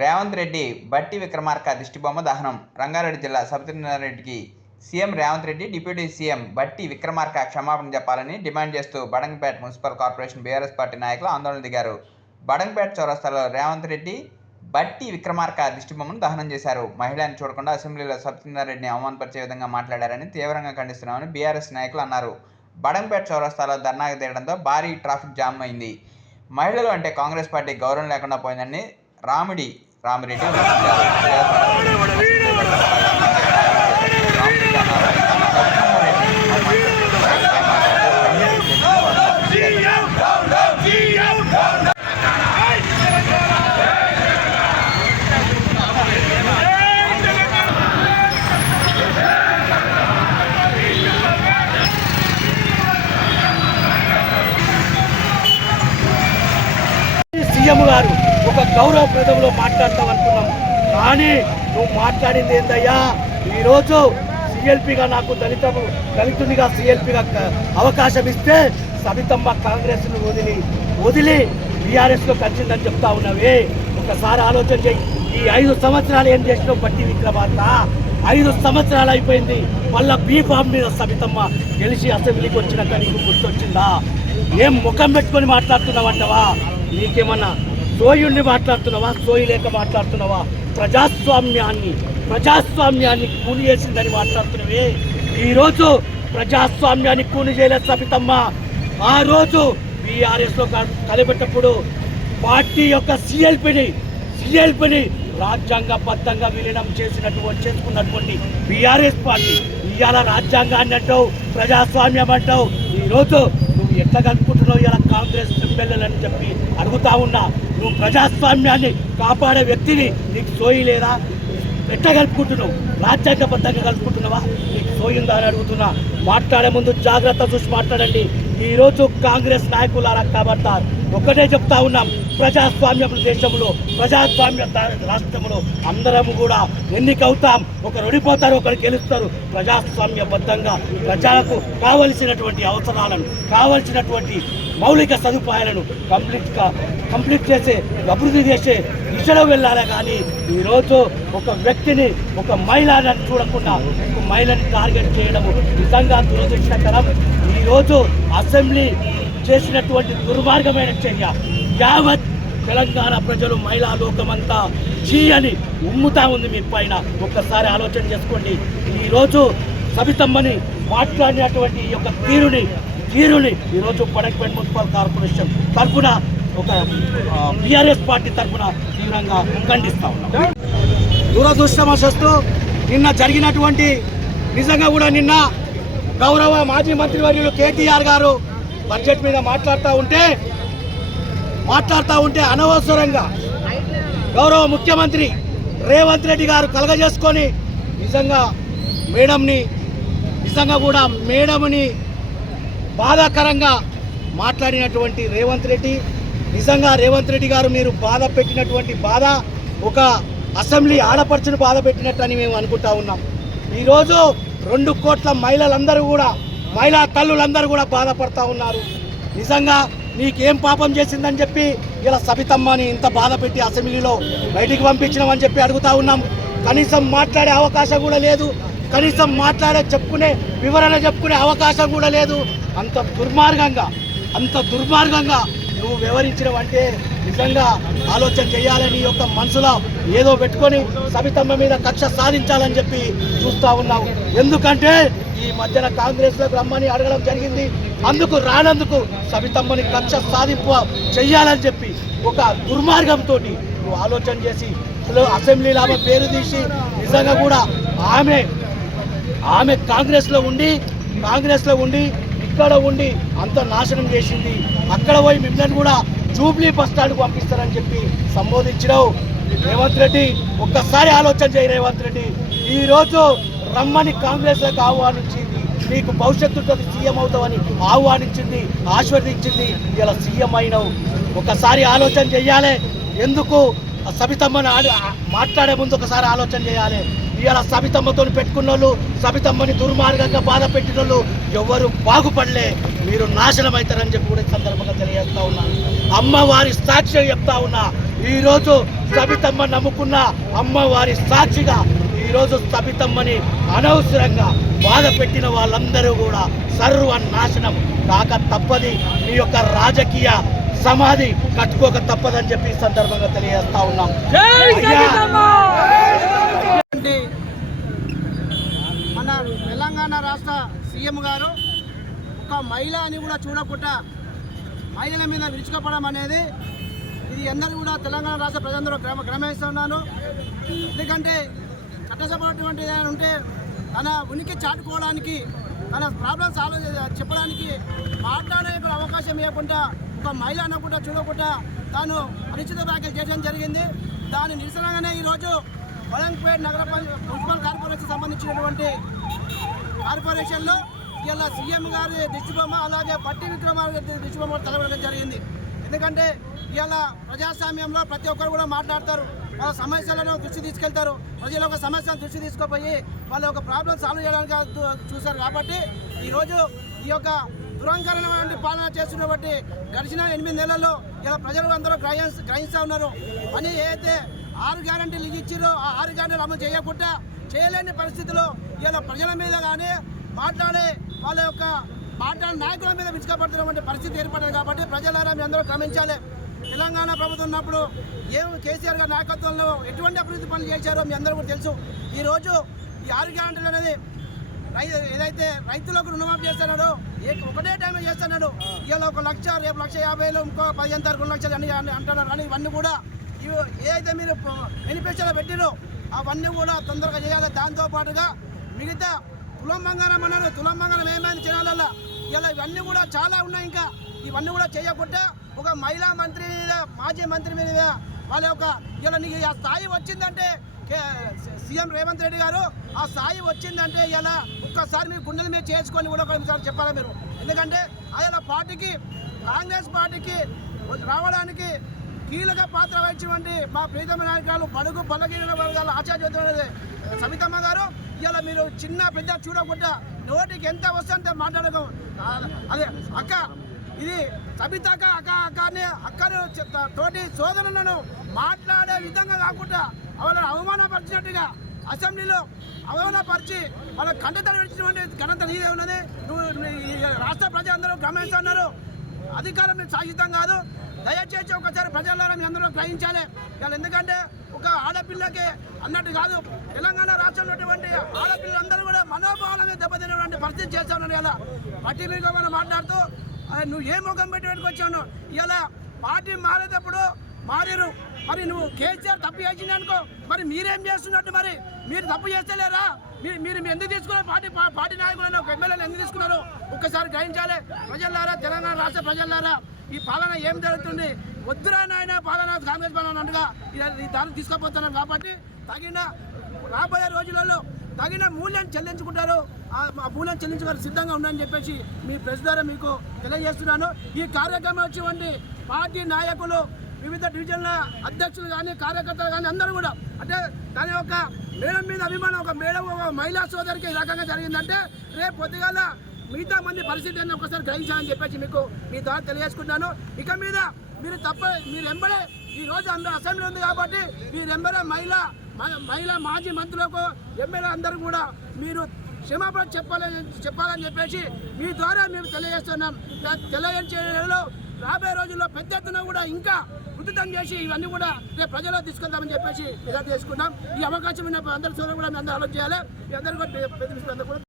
రేవంత్ రెడ్డి బట్టి విక్రమార్క దిష్టిబొమ్మ దహనం. రంగారెడ్డి జిల్లా సబిత్రనారెడ్డికి CM Revanth Reddy deputy CM Bhatti Vikramarka క్షమాపణ చెప్పాలని డిమాండ్ చేస్తూ Badangpet municipal corporation BRS party నాయకులు ఆందోళన దిగారు. బడంగపేట చౌరస్తాలో రేవంత్ రెడ్డి బట్టి విక్రమార్క దిష్టిబొమ్మను దహనం చేశారు. మహిళను చూడకుండా అసెంబ్లీలో సత్యనారాయణని అవమానపరిచే విధంగా మాట్లాడారని తీవ్రంగా ఖండిస్తున్నామని బీఆర్ఎస్ నాయకులు అన్నారు. బడంపేట చౌరస్తాలో ధర్నాకు తీయడంతో భారీ ట్రాఫిక్ జామ్ అయింది. మహిళలు అంటే కాంగ్రెస్ పార్టీ గౌరవం లేకుండా పోయిందని రామిడి రామిరెడ్డి విమర్శించారు. రామిరెడ్డి అన్నారు. సీఎం గారు ఒక గౌరవప్రదంలో మాట్లాడతాం అనుకున్నాం కానీ నువ్వు మాట్లాడింది ఏందయ్యా? ఈరోజు సిఎల్పిగా నాకు దళిత దళితునిగా సిఎల్పిగా అవకాశం ఇస్తే సబితమ్మ కాంగ్రెస్ను వదిలి వదిలి బీఆర్ఎస్లోకి వచ్చిందని చెప్తా ఉన్నావే. ఒకసారి ఆలోచన చేయి. ఈ ఐదు సంవత్సరాలు ఏం చేసినావు బట్టి విక్రమార్త? ఐదు సంవత్సరాలు అయిపోయింది. మళ్ళా బీ ఫామ్ మీద సబితమ్మ గెలిచి అసెంబ్లీకి వచ్చినాక నీకు గుర్తొచ్చిందా? ఏం ముఖం పెట్టుకొని మాట్లాడుతున్నావంటవా? నీకేమన్నా సోయుణ్ణి మాట్లాడుతున్నావా? సోయి లేక మాట్లాడుతున్నావా? ప్రజాస్వామ్యాన్ని ప్రజాస్వామ్యాన్ని కూలి చేసిందని మాట్లాడుతున్నావే. ఈరోజు ప్రజాస్వామ్యాన్ని కూలి చేయలేదు సబితమ్మ. ఆ రోజు బీఆర్ఎస్లో కలిపెట్టప్పుడు పార్టీ యొక్క సిఎల్పిని సిఎల్పిని రాజ్యాంగబద్ధంగా విలీనం చేసినటువంటి చేసుకున్నటువంటి బీఆర్ఎస్ పార్టీ ఇవాళ రాజ్యాంగాన్ని అంటావు ప్రజాస్వామ్యం అంటావు. ఈరోజు నువ్వు ఎట్లా కనుక్కుంటున్నావు? ఇలా కాంగ్రెస్ ఎమ్మెల్యేలని చెప్పి అడుగుతా ఉన్నా. నువ్వు ప్రజాస్వామ్యాన్ని కాపాడే వ్యక్తిని నీకు సోయి లేదా? ఎట్లా కలుపుకుంటున్నావు రాజ్యాంగబద్ధంగా కలుపుకుంటున్నావా? నీకు సోయిందా అని అడుగుతున్నా. మాట్లాడే ముందు జాగ్రత్త చూసి మాట్లాడండి. ఈరోజు కాంగ్రెస్ నాయకులారా కాబట్టారు. ఒకటే చెప్తా ఉన్నాం. ప్రజాస్వామ్య దేశంలో ప్రజాస్వామ్య రాష్ట్రంలో అందరము కూడా ఎన్నికవుతాం. ఒకరు ఓడిపోతారు ఒకరు గెలుస్తారు. ప్రజాస్వామ్యబద్ధంగా ప్రజలకు కావలసినటువంటి అవసరాలను కావలసినటువంటి మౌలిక సదుపాయాలను కంప్లీట్గా కంప్లీట్ చేసే అభివృద్ధి చేసే దిశలో వెళ్ళాలి కానీ ఈరోజు ఒక వ్యక్తిని ఒక మహిళని చూడకుండా ఒక మహిళని టార్గెట్ చేయడము నిజంగా దురదృష్టకరం. ఈరోజు అసెంబ్లీ చేసినటువంటి దుర్మార్గమైన చర్య. యావత్ తెలంగాణ ప్రజలు మహిళా లోకమంతా చీ అని ఉమ్ముతా ఉంది మీ పైన. ఒక్కసారి ఆలోచన చేసుకోండి. ఈరోజు సబితమ్మని మాట్లాడినటువంటి ఈ యొక్క తీరుని తీరుని ఈరోజు పడకపేట మున్సిపల్ కార్పొరేషన్ తరఫున ఒక బీఆర్ఎస్ పార్టీ తరఫున తీవ్రంగా ఖండిస్తా ఉన్నాం. దురదృష్టవశస్తు నిన్న జరిగినటువంటి నిజంగా కూడా నిన్న గౌరవ మాజీ మంత్రివర్యులు కేటీఆర్ గారు బడ్జెట్ మీద మాట్లాడుతూ ఉంటే మాట్లాడుతూ ఉంటే అనవసరంగా గౌరవ ముఖ్యమంత్రి రేవంత్ రెడ్డి గారు కలగజేసుకొని నిజంగా మేడంని నిజంగా కూడా మేడంని బాధాకరంగా మాట్లాడినటువంటి రేవంత్ రెడ్డి. నిజంగా రేవంత్ రెడ్డి గారు మీరు బాధ పెట్టినటువంటి బాధ ఒక అసెంబ్లీ ఆడపడుచును బాధ పెట్టినట్టు అని మేము అనుకుంటా ఉన్నాం. ఈరోజు రెండు కోట్ల మహిళలందరూ కూడా మహిళా తల్లులందరూ కూడా బాధపడతా ఉన్నారు. నిజంగా నీకేం పాపం చేసిందని చెప్పి ఇలా సబితమ్మని ఇంత బాధ పెట్టి అసెంబ్లీలో బయటికి పంపించినామని చెప్పి అడుగుతా ఉన్నాం. కనీసం మాట్లాడే అవకాశం కూడా లేదు. కనీసం మాట్లాడే చెప్పుకునే వివరణ చెప్పుకునే అవకాశం కూడా లేదు. అంత దుర్మార్గంగా అంత దుర్మార్గంగా నువ్వు వివరించినవంటే నిజంగా ఆలోచన చేయాలని యొక్క మనసులో ఏదో పెట్టుకొని సబితమ్మ మీద కక్ష సాధించాలని చెప్పి చూస్తా ఉన్నావు. ఎందుకంటే ఈ మధ్యన కాంగ్రెస్లోకి రమ్మని అడగడం జరిగింది. అందుకు రానందుకు సబితమ్మని కక్ష సాధింపు చెయ్యాలని చెప్పి ఒక దుర్మార్గంతో నువ్వు ఆలోచన చేసి అసెంబ్లీలో ఆమె పేరు తీసి నిజంగా కూడా ఆమె ఆమె కాంగ్రెస్లో ఉండి కాంగ్రెస్లో ఉండి అక్కడ ఉండి అంత నాశనం చేసింది. అక్కడ పోయి మిమ్మల్ని కూడా జూబ్లీ బస్ స్టాండ్కి పంపిస్తారని చెప్పి సంబోధించినావు. రేవంత్ రెడ్డి ఒక్కసారి ఆలోచన చేయి రేవంత్ రెడ్డి. ఈరోజు రమ్మని కాంగ్రెస్లకు ఆహ్వానించింది. నీకు భవిష్యత్తు ఉంటుంది సీఎం అవుతావని ఆహ్వానించింది ఆశీర్వదించింది. ఇలా సీఎం అయినావు. ఒకసారి ఆలోచన చేయాలి. ఎందుకు? సబితమ్మని మాట్లాడే ముందు ఒకసారి ఆలోచన చేయాలి. ఇవాళ సబితమ్మతో పెట్టుకున్న వాళ్ళు సబితమ్మని దుర్మార్గంగా బాధ పెట్టిన వాళ్ళు ఎవరు బాగుపడలే. మీరు నాశనం అవుతారని చెప్పి కూడా సందర్భంగా తెలియజేస్తా ఉన్నాను అమ్మవారి సాక్ష్యం చెప్తా ఉన్నా. ఈరోజు సబితమ్మ నమ్ముకున్న అమ్మవారి సాక్షిగా ఈరోజు సబితమ్మని అనవసరంగా బాధ పెట్టిన వాళ్ళందరూ కూడా సర్వనాశనం. కాక తప్పది. మీ యొక్క రాజకీయ సమాధి కట్టుకోక తప్పదని చెప్పి ఈ సందర్భంగా తెలియజేస్తా ఉన్నాం అయ్యా, అంటే మన తెలంగాణ రాష్ట్ర సీఎం గారు ఒక మహిళ అని కూడా చూడకుండా మహిళల మీద విరుచుకపడడం అనేది ఇది అందరూ కూడా తెలంగాణ రాష్ట్ర ప్రజలందరూ గ్రమ గ్రమిస్తున్నాను ఎందుకంటే చట్టసభ ఏదైనా ఉంటే తన ఉనికి చాటుకోవడానికి తన ప్రాబ్లమ్ సాల్వ్ చెప్పడానికి మాట్లాడే అవకాశం ఇవ్వకుండా ఒక మహిళ అనకుండా చూడకుండా తాను అనిశ్చిత వ్యాఖ్యలు చేయడం జరిగింది. దాని నిరసనగానే ఈరోజు వలంపేట్ నగర పంచ- మున్సిపల్ కార్పొరేషన్ సంబంధించినటువంటి కార్పొరేషన్లో ఇలా సీఎం గారి దిష్టిబొమ్మ అలాగే పట్టి విక్రమార్క దిష్టిబొమ్మ తెలవడం జరిగింది. ఎందుకంటే ఇలా ప్రజాస్వామ్యంలో ప్రతి ఒక్కరు కూడా మాట్లాడతారు. వాళ్ళ సమస్యలను దృష్టి తీసుకెళ్తారు. ప్రజల ఒక సమస్యను దృష్టి తీసుకుపోయి వాళ్ళ ఒక ప్రాబ్లం సాల్వ్ చేయడానికి చూ- చూశారు కాబట్టి ఈరోజు ఈ యొక్క దురంకరమైన పాలన చేస్తున్నటువంటి గడిచిన ఎనిమిది నెలల్లో ఇలా ప్రజలు అందరూ గ్రహించ గ్రహిస్తూ ఉన్నారు. అని ఏదైతే ఆరు గ్యారంటీలు ఇచ్చారో ఆ ఆరు గ్యారంటీలు అమలు చేయకుండా చేయలేని పరిస్థితిలో ఇలా ప్రజల మీద కానీ మాట్లాడే వాళ్ళ యొక్క మాట్లాడే నాయకుల మీద విసుకపడుతున్నటువంటి పరిస్థితి ఏర్పడింది కాబట్టి ప్రజలారా మీ అందరూ క్రమించాలి తెలంగాణ ప్రభుత్వం ఉన్నప్పుడు ఏం కేసీఆర్ గారి నాయకత్వంలో ఎటువంటి అభివృద్ధి పనులు చేశారో మీ అందరూ కూడా తెలుసు. ఈరోజు ఈ ఆరు గ్యారంటీలు అనేది రై ఏదైతే రైతులకు రుణమాఫీ చేస్తున్నాడో ఒకటే టైంలో చేస్తున్నాడు. ఇవాళ ఒక లక్ష రేపు లక్ష యాభైలో ఇంకో పదిహేను తారీఖు రెండు లక్షలు అని అంటున్నారు. అని ఇవన్నీ కూడా ఏదైతే మీరు బెనిఫిషియల్ పెట్టిరో అవన్నీ కూడా తొందరగా చేయాలి. దాంతో పాటుగా మిగతా తులం బంగారం అన్నారు. తులం బంగారం ఏమైంది జనాలల్లో? ఇలా ఇవన్నీ కూడా చాలా ఉన్నాయి ఇంకా. ఇవన్నీ కూడా చేయకుండా ఒక మహిళా మంత్రి మీద మాజీ మంత్రి మీద వాళ్ళ యొక్క ఇలా నీకు ఆ స్థాయి వచ్చిందంటే కే- సీఎం రేవంత్ రెడ్డి గారు ఆ స్థాయి వచ్చిందంటే ఇలా ఒక్కసారి మీరు గుండెల మీద చేసుకొని కూడా ఒకసారి చెప్పాలి మీరు? ఎందుకంటే ఆయన పార్టీకి కాంగ్రెస్ పార్టీకి రావడానికి కీలక పాత్ర వహించినటువంటి మా ప్రీతమ నాయకులు బడుగు బలగీన వర్గాలు ఆచార్య సవితమ్మ గారు. ఇలా మీరు చిన్న పెద్ద చూడకుండా నోటికి ఎంత వస్తుందంటే మాట్లాడకం అదే అక్క ఇది సబితక్క అక్క అక్క అని అక్కను తోటి సోదరులను మాట్లాడే విధంగా కాకుండా వాళ్ళని అవమానపరిచినట్టుగా అసెంబ్లీలో అవమానపరిచి వాళ్ళ కంటతడి విడిచినటువంటి ఘనత నీదే ఉన్నది. నువ్వు రాష్ట్ర ప్రజలందరూ గమనిస్తున్నారు అధికారం మీకు కాదు. దయచేసి ఒకసారి ప్రజలారా మీ అందరూ గ్రహించాలి. వాళ్ళు ఎందుకంటే ఒక ఆడపిల్లకి అన్నట్టు కాదు తెలంగాణ రాష్ట్రంలో ఉన్నటువంటి ఆడపిల్లలందరూ కూడా మనోభావాలమే దెబ్బతినటువంటి పరిస్థితి చేస్తాను ఇలా పట్టి మీద మనం మాట్లాడుతూ నువ్వు ఏ ముఖం పెట్టి పెట్టుకొచ్చాను? ఇలా పార్టీ మారేటప్పుడు మారారు. మరి నువ్వు కేసీఆర్ తప్పు చేసింది అనుకో మరి మీరేం చేస్తున్నట్టు మరి? మీరు తప్పు చేస్తలేరా? మీరు మీరు ఎందుకు తీసుకున్నారు? పార్టీ పార్టీ నాయకులను ఒక ఎమ్మెల్యేలు ఎందుకు తీసుకున్నారు? ఒక్కసారి గ్రహించాలి. ప్రజలారా తెలంగాణ రాష్ట్ర ప్రజలారా ఈ పాలన ఏం జరుగుతుంది? వద్దురా నాయన పాలన కాంగ్రెస్ పాలన అంటగా ఈ దాన్ని తీసుకుపోతున్నారు కాబట్టి తగిన రాబోయే రోజులలో తగిన మూల్యం చెల్లించుకుంటారు. ఆ ఆ మూల్యం చెల్లించుకోవడానికి సిద్ధంగా ఉందని చెప్పేసి మీ ప్రెస్ ద్వారా మీకు తెలియజేస్తున్నాను. ఈ కార్యక్రమం వచ్చినటువంటి పార్టీ నాయకులు వివిధ డివిజన్ల అధ్యక్షులు కానీ కార్యకర్తలు కానీ అందరూ కూడా అంటే దాని యొక్క మేడం మీద అభిమానం ఒక మేడం ఒక మహిళా సోదరికి ఈ రకంగా జరిగిందంటే రేపు పొద్దుగాల మిగతా మంది పరిస్థితి అని ఒకసారి గ్రహించాలని చెప్పేసి మీకు మీ ద్వారా తెలియజేసుకుంటున్నాను. ఇక మీద మీరు తప్ప మీరు ఎంబడే ఈ రోజు అందరూ అసెంబ్లీ ఉంది కాబట్టి మీరు ఎంబడే మహిళ మ- మహిళా మాజీ మంత్రులకు ఎమ్మెల్యే అందరూ కూడా మీరు క్షమాపణ చెప్పాలని చెప్పాలని చెప్పేసి మీ ద్వారా మేము తెలియజేస్తున్నాం. దా- తెలియజేయడంలో రాబోయే రోజుల్లో పెద్ద ఎత్తున కూడా ఇంకా ఉద్ధృతం చేసి ఇవన్నీ కూడా రేపు ప్రజల్లో తీసుకెళ్తామని చెప్పేసి ఇలా చేసుకున్నాం. ఈ అవకాశం ఉన్న అందరి సోదరు కూడా మీ అందరూ ఆలోచన చేయాలి. మీ అందరూ కూడా అందరూ కూడా